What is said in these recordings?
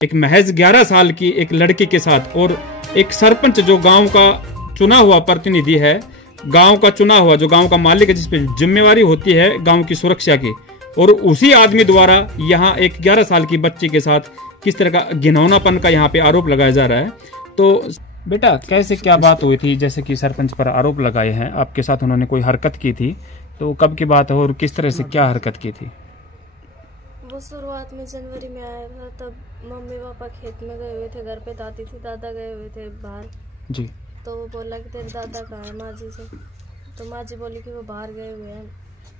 एक महज 11 साल की एक लड़की के साथ, और एक सरपंच जो गांव का चुना हुआ प्रतिनिधि है, गांव का चुना हुआ जो गांव का मालिक है, जिस पे जिम्मेवारी होती है गांव की सुरक्षा की, और उसी आदमी द्वारा यहाँ एक 11 साल की बच्ची के साथ किस तरह का घिनौनापन का यहाँ पे आरोप लगाया जा रहा है। तो बेटा कैसे क्या बात हुई थी, जैसे कि सरपंच पर आरोप लगाए हैं, आपके साथ उन्होंने कोई हरकत की थी, तो कब की बात है और किस तरह से क्या हरकत की थी? वो शुरुआत में जनवरी में आया था, तब मम्मी पापा खेत में गए हुए थे, घर पे दादी थी, दादा गए हुए थे बाहर जी। तो वो बोला कि तेरे दादा कहाँ है माँ जी से, तो माँ जी बोली कि वो बाहर गए हुए हैं।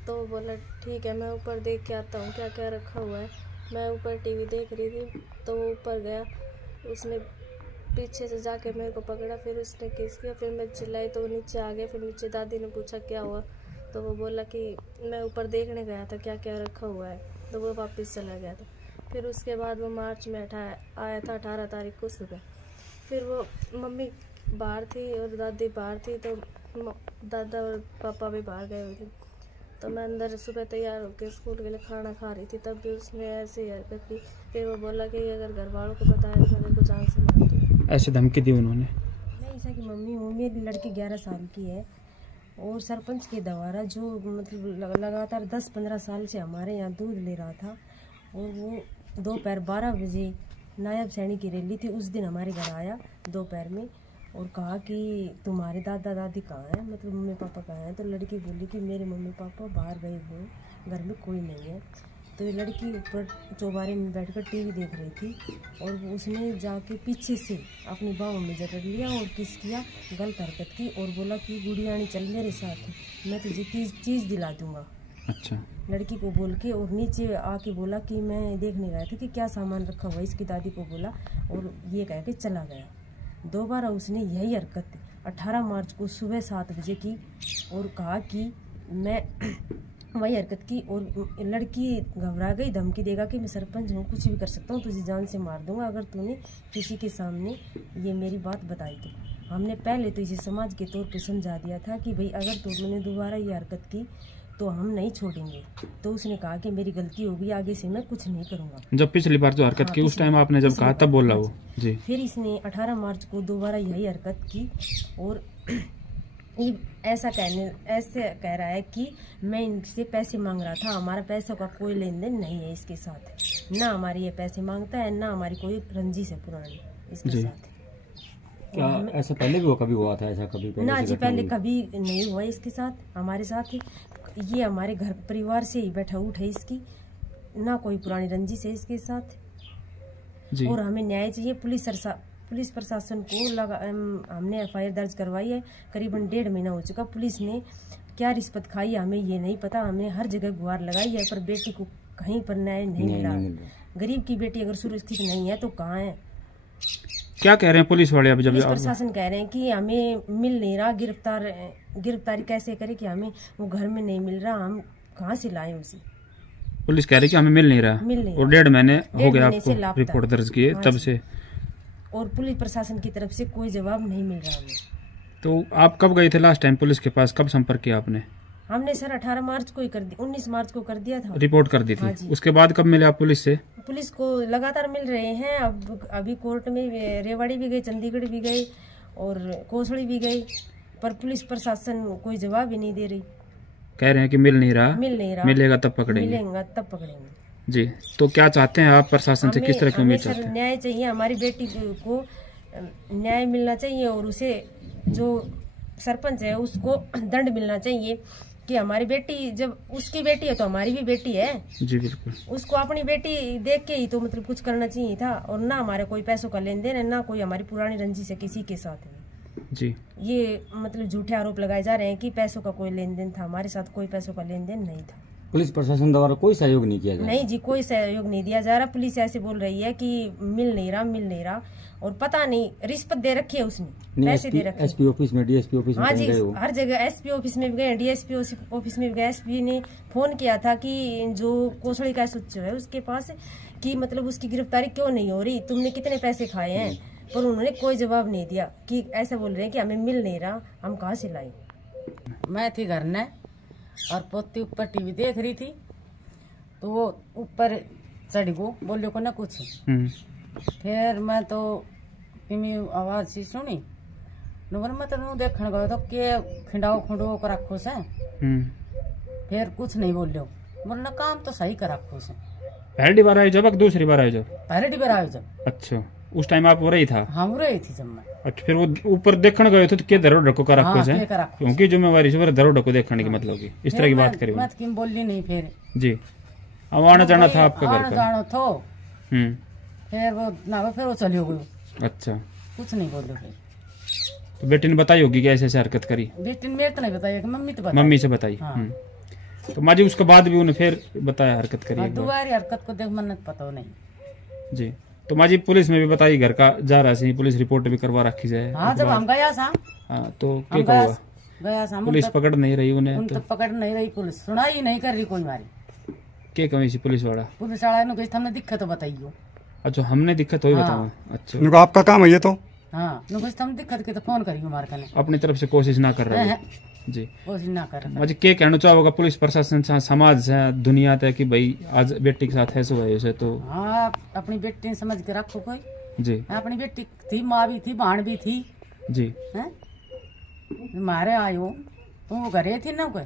तो वो बोला ठीक है मैं ऊपर देख के आता हूँ क्या क्या रखा हुआ है। मैं ऊपर टीवी देख रही थी तो वो ऊपर गया, उसने पीछे से जाके मेरे को पकड़ा, फिर उसने किस किया, फिर मैं चिल्लाई तो वो नीचे आ गया। फिर नीचे दादी ने पूछा क्या हुआ, तो वो बोला कि मैं ऊपर देखने गया था क्या क्या रखा हुआ है, तो वो वापस चला गया था। फिर उसके बाद वो मार्च में आया था 18 तारीख को सुबह। फिर वो मम्मी बाहर थी और दादी बाहर थी, तो दादा और पापा भी बाहर गए हुए थे। तो मैं अंदर सुबह तैयार होकर स्कूल के लिए खाना खा रही थी, तब भी उसने ऐसे ही हरकत की। फिर वो बोला कि अगर घर वालों को पता है तो मैं तेरे को जान से मार दूँगी। ऐसे धमकी दी उन्होंने? मैं ईसा की मम्मी हूँ, मेरी लड़की 11 साल की है और सरपंच के द्वारा जो मतलब लगातार 10-15 साल से हमारे यहाँ दूध ले रहा था, और वो दोपहर 12 बजे नायब सैनी की रैली थी, उस दिन हमारे घर आया दोपहर में और कहा कि तुम्हारे दादा दादी कहाँ हैं, मतलब मम्मी पापा कहाँ हैं। तो लड़की बोली कि मेरे मम्मी पापा बाहर गए हुए, घर में कोई नहीं है। तो ये लड़की ऊपर चौबारे में बैठकर टीवी देख रही थी और उसने जाके पीछे से अपनी बाहों में जकड़ लिया और किस किया, गलत हरकत की और बोला कि गुड़ियानी चल मेरे साथ, मैं तुझे चीज़ दिला दूंगा। अच्छा। लड़की को बोल के और नीचे आके बोला कि मैं देखने गया था कि क्या सामान रखा हुआ, इसकी दादी को बोला और ये कह के चला गया। दोबारा उसने यही हरकत 18 मार्च को सुबह 7 बजे की और कहा कि मैं वही हरकत की, और लड़की घबरा गई, धमकी देगा कि मैं सरपंच हूँ, कुछ भी कर सकता हूँ, तुझे जान से मार दूंगा अगर तूने किसी के सामने ये मेरी बात बताई तो। हमने पहले तो इसे समाज के तौर पे समझा दिया था कि भाई अगर तुमने दोबारा ये हरकत की तो हम नहीं छोड़ेंगे। तो उसने कहा कि मेरी गलती होगी, आगे से मैं कुछ नहीं करूँगा। जब पिछली बार जो हरकत की उस टाइम आपने जब कहा तब बोला वो जी। फिर इसने 18 मार्च को दोबारा यही हरकत की और ये ऐसे कह रहा है कि मैं इनसे पैसे मांग रहा था, हमारा पैसों का कोई लेन देन नहीं है इसके साथ, ना हमारी ये पैसे मांगता है ना हमारी कोई रंजिश है पुरानी इसके साथ। क्या ऐसा पहले भी कभी हुआ था? ऐसा कभी ना जी, पहले कभी नहीं हुआ इसके साथ, हमारे साथ ही ये हमारे घर परिवार से ही बैठा उठ है इसकी, ना कोई पुरानी रंजिश है इसके साथ जी। और हमें न्याय चाहिए। पुलिस प्रशासन को हमने FIR दर्ज करवाई है, करीबन 1.5 महीना हो चुका। पुलिस ने क्या रिश्वत खाई है हमें ये नहीं पता, हमने हर जगह गुहार लगाई है पर बेटी को कहीं पर न्याय नहीं मिला। गरीब की बेटी अगर सुरक्षित नहीं है तो कहाँ है? क्या कह रहे हैं पुलिस वाले? अभी जब प्रशासन कह रहे हैं कि हमें मिल नहीं रहा, गिरफ्तारी कैसे करे कि हमें वो घर में नहीं मिल रहा, हम कहाँ से लाए उसे। पुलिस कह रही है कि हमें मिल नहीं रहा और 1.5 महीने हो गए आपको रिपोर्ट दर्ज किए तब से, और पुलिस प्रशासन की तरफ से कोई जवाब नहीं मिल रहा हमें। तो आप कब गए थे लास्ट टाइम पुलिस के पास, कब संपर्क किया आपने? हमने सर 18 मार्च को ही कर दिया, 19 मार्च को कर दिया था, रिपोर्ट कर दी थी। उसके बाद कब मिले आप पुलिस से? पुलिस को लगातार मिल रहे हैं, अब अभी कोर्ट में रेवाड़ी भी गए, चंडीगढ़ भी गए और कोसड़ी भी गए, पर पुलिस प्रशासन कोई जवाब ही नहीं दे रही। कह रहे हैं कि मिल नहीं रहा, मिलेगा तब पकड़ेंगे, जी। तो क्या चाहते हैं आप प्रशासन से, किस तरह की उम्मीद चाहते हैं? न्याय चाहिए, हमारी बेटी को न्याय मिलना चाहिए और उसे जो सरपंच है उसको दंड मिलना चाहिए कि हमारी बेटी, जब उसकी बेटी है तो हमारी भी बेटी है जी। बिल्कुल, उसको अपनी बेटी देख के ही तो मतलब कुछ करना चाहिए था, और ना हमारे कोई पैसों का लेन देन है, ना कोई हमारी पुरानी रंजिश है किसी के साथ में जी। ये मतलब झूठे आरोप लगाए जा रहे हैं कि पैसों का कोई लेन देन था, हमारे साथ कोई पैसों का लेन देन नहीं था। पुलिस प्रशासन द्वारा कोई सहयोग नहीं किया जा रहा? नहीं जी, कोई सहयोग नहीं दिया जा रहा। पुलिस ऐसे बोल रही है कि मिल नहीं रहा और पता नहीं रिश्वत दे रखी है उसने, पैसे दे रखे। SP ऑफिस में, DSP ऑफिस में? हाँ जी, हर जगह SP ऑफिस में भी गए, DSP ऑफिस में भी गए। SP ने फोन किया था कि जो कोसड़ी का सच है उसके पास कि मतलब उसकी गिरफ्तारी क्यों नहीं हो रही, तुमने कितने पैसे खाए हैं, पर उन्होंने कोई जवाब नहीं दिया कि ऐसा बोल रहे हैं कि हमें मिल नहीं रहा, हम कहाँ से लाए। मैं थी घर में और पोती ऊपर टीवी देख रही थी, तो वो ऊपर चढ़ गो, बोलियो को ना कुछ, फिर मैं तो इमी आवाज सी सुनी नंबर में तो देखने गए तो के खिंडाओ खुंडो कर रखो से फिर कुछ नहीं बोलियो बोलना काम तो सही कर रखो से। पहली बार आए जब दूसरी बार आए जब? पहले बार आयो जब। अच्छा, उस टाइम आप हो रही था? हाँ हो रही थी जब मैं। अच्छा, फिर वो ऊपर देखने गए थे तो क्या दरो ढको कर रखो से? हाँ, क्योंकि जिम्मेवारी से दरो ढको देखने की मतलब की इस तरह की बात करी मैं क्यों बोली नहीं फिर जी। अब आना जाना था आपका घर का? जाना थो फिर वो ना फिर वो चली गई। अच्छा, कुछ नहीं बोलो फिर। तो बेटी ने बताई होगी कि ऐसे ऐसे हरकत करी? बेटी ने मेरे तो नहीं बताया, मम्मी तो बताई। मम्मी से बताई। तो माँ जी उसके बाद भी उन्हें फिर बताया हरकत करी? दोबारी हरकत को देख मन पता नहीं जी। तो माँ जी पुलिस में भी बताई घर का जा रहा सी, पुलिस रिपोर्ट भी करवा रखी जाए? हाँ जब हम गया सा। हाँ तो क्या हुआ? गया सा पुलिस पकड़ नहीं रही उन्हें? तो पकड़ नहीं रही पुलिस, सुनाई नहीं कर रही कोई मारी। क्या कमी सी पुलिस वाला ने कही हमने दिक्कत तो बताइयो। अच्छा, हमने दिक्कत हो बताओ। अच्छा, आपका काम है ये तो? हाँ हम दिक्कत के तो फोन करियो मार कने अपनी तरफ से कोशिश ना कर रहे हैं जी, कोशिश ना कर रहे। मुझे क्या कहना चाहोगा पुलिस प्रशासन से, समाज से, दुनिया तक कि भाई आज बेटी के साथ ऐसा हुआ है तो? हाँ अपनी बेटी समझ के रखो कोई जी। अपनी बेटी थी, माँ भी थी, बहन भी थी जी। मारे आयो तुम वो घरे थी ना कोई?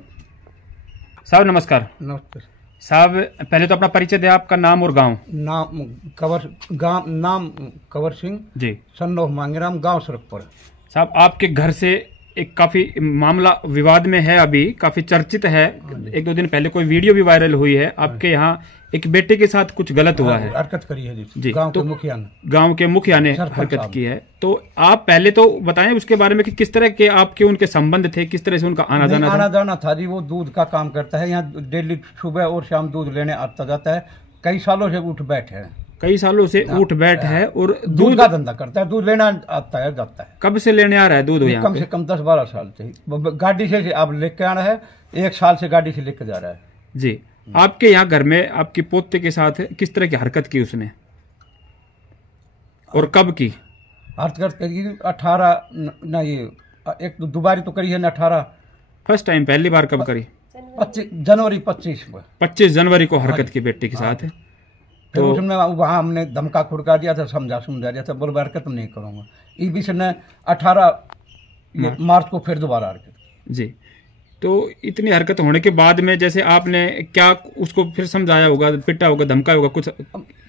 साहब नमस्कार। नमस्ते साहब, पहले तो अपना परिचय दे, आपका नाम और गांव। नाम कंवर सिंह जी, सन ऑफ मांगेराम, गांव सरकपुर। साहब आपके घर से एक काफी मामला विवाद में है, अभी काफी चर्चित है। एक दो दिन पहले कोई वीडियो भी वायरल हुई है, आपके यहाँ एक बेटे के साथ कुछ गलत हुआ है, हरकत करी है जी। गांव तो के मुखिया ने, हरकत की है। तो आप पहले तो बताएं उसके बारे में कि किस तरह के आपके उनके संबंध थे, किस तरह से उनका आना जाना था जी। वो दूध का काम करता है, यहाँ डेली सुबह और शाम दूध लेने आता जाता है। कई सालों से उठ बैठ है, कई सालों से उठ बैठ है और दूध का धंधा करता है, दूध लेना आता है जाता है। कब से लेने आ रहा है दूध? कम से कम 10-12 साल से गाड़ी से अब लेके आ रहा है, 1 साल से गाड़ी से लेके जा रहा है जी। आपके यहाँ घर में आपकी पोते के साथ किस तरह की हरकत की उसने और कब की? हरकत करी 18 नहीं, एक दोबारी तो करी है ना 18। फर्स्ट टाइम पहली बार कब करी? 25 जनवरी 25 जनवरी को हरकत की बेटी के साथ। तो उसमें वहाँ हमने धमका खुड़का दिया था, समझा दिया था, बोल हरकत नहीं करूंगा। इस बीच ने 18 मार्च को फिर दोबारा हरकत जी। तो इतनी हरकत होने के बाद में जैसे आपने क्या उसको फिर समझाया होगा, पिटा होगा, धमकाया होगा, कुछ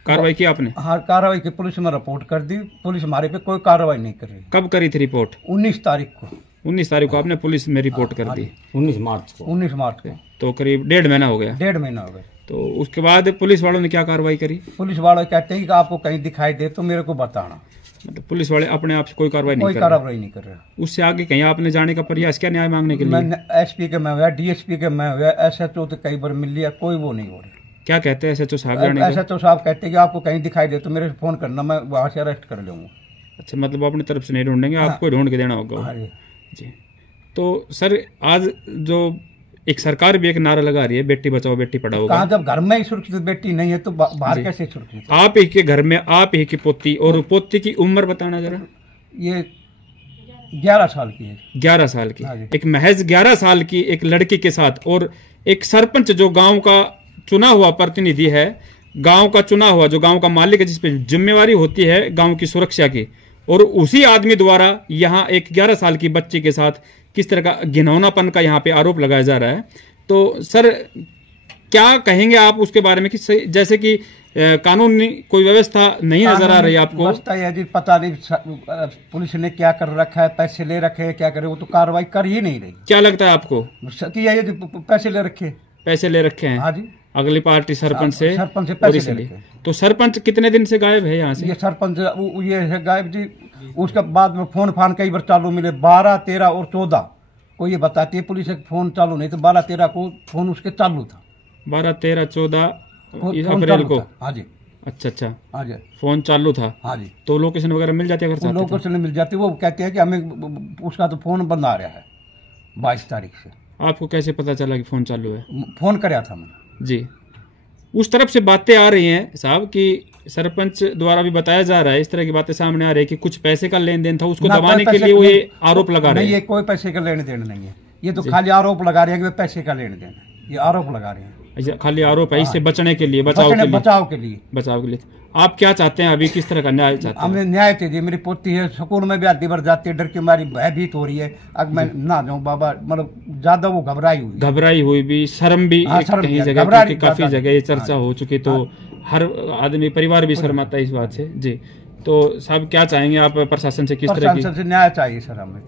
कार्रवाई की आपने? हाँ कार्रवाई की, पुलिस में रिपोर्ट कर दी। पुलिस हमारे पे कोई कार्रवाई नहीं कर रही। कब करी थी रिपोर्ट? 19 तारीख को। 19 तारीख को आपने पुलिस में रिपोर्ट कर दी? 19 मार्च को। 19 मार्च को। तो करीब 1.5 महीना हो गया। 1.5 महीना हो गया। तो उसके बाद पुलिस वालों ने क्या कार्रवाई करी? पुलिस वाले कहते हैं कि आपको कहीं दिखाई दे तो मेरे को बताना। मतलब पुलिस वाले अपने आप से कोई कार्रवाई नहीं कर रहे। उससे आगे कहीं आपने जाने का प्रयास किया न्याय मांगने के लिए? मैं एसपी के में हुआ, डीएसपी के में हुआ, एसएचओ तो कई बार मिल लिया, कोई वो नहीं हो रहा। क्या कहते हैं एसएचओ साहब? एसएचओ साहब कहते हैं कि आपको कहीं दिखाई दे तो मेरे से फोन करना, मैं वहाँ से अरेस्ट कर लूंगा। अच्छा, मतलब अपनी तरफ से नहीं ढूंढेंगे, आपको ढूंढ के देना होगा जी। तो सर आज जो एक सरकार भी एक नारा लगा रही है बेटी बचाओ बेटी पढ़ाओ, कहाँ जब घर में ही सुरक्षित बेटी नहीं है तो बाहर कैसे सुरक्षित? आप ही के घर में आप ही की पोती, और पोती की उम्र बताना जरा। ये 11 साल की है। 11 साल की, एक महज 11 साल की एक लड़की के साथ, और एक सरपंच जो गांव का चुना हुआ प्रतिनिधि है, गांव का चुना हुआ जो गांव का मालिक है, जिसपे जिम्मेवारी होती है गांव की सुरक्षा की, और उसी आदमी द्वारा यहाँ एक 11 साल की बच्ची के साथ किस तरह का घिनौनापन का यहाँ पे आरोप लगाया जा रहा है। तो सर क्या कहेंगे आप उसके बारे में कि जैसे कि कानूनी कोई व्यवस्था नहीं नजर आ रही है आपको? जी पता नहीं पुलिस ने क्या कर रखा है, पैसे ले रखे हैं, क्या करे, वो तो कार्रवाई कर ही नहीं रही। क्या लगता है आपको? पैसे ले रखे, पैसे ले रखे हैं? हाँ जी, अगली पार्टी सरपंच से पैसे ले रखे। तो सरपंच कितने दिन से गायब है यहाँ से? ये सरपंच ये है गायब जी। उसके बाद में फोन फान कई बार चालू मिले, 12, 13 और 14 को ये बताती है पुलिस, फोन चालू नहीं, तो 12, 13 को फोन उसके चालू था। 12, 13, 14 अप्रैल को? हाँ जी। अच्छा हाँ जी, फोन चालू था। हाँ जी। तो लोकेशन वगैरह मिल जाती है? लोकेशन मिल जाती है। वो कहते हैं कि हमें उसका तो फोन बंद आ रहा है 22 तारीख से। आपको कैसे पता चला कि फोन चालू है? फोन कराया था मैंने जी। उस तरफ से बातें आ रही हैं साहब कि सरपंच द्वारा भी बताया जा रहा है, इस तरह की बातें सामने आ रही है कि कुछ पैसे का लेन देन था, उसको दबाने के लिए वो ये आरोप लगा रहे हैं। नहीं, ये कोई पैसे का लेन देन नहीं है, ये तो खाली आरोप लगा रहे हैं कि पैसे का लेन देन है, ये आरोप लगा रहे हैं। अच्छा, खाली आरोप है इससे बचने के लिए, बचाव के लिए। आप क्या चाहते हैं अभी, किस तरह का न्याय चाहते हैं? हमें न्याय चाहिए। मेरी पोती है स्कूल में भी आधी बार जाती है, डर की हमारी भयभीत हो रही है। अब मैं ना जाऊँ बाबा, मतलब ज्यादा वो घबराई हुई भी, शर्म भी कहीं जगह, क्योंकि काफी जगह ये चर्चा हो चुकी, तो हर आदमी परिवार भी शर्माता है इस बात से जी। तो साहब क्या चाहेंगे आप प्रशासन से, किस तरह की? प्रशासन से न्याय चाहिए सर हमें।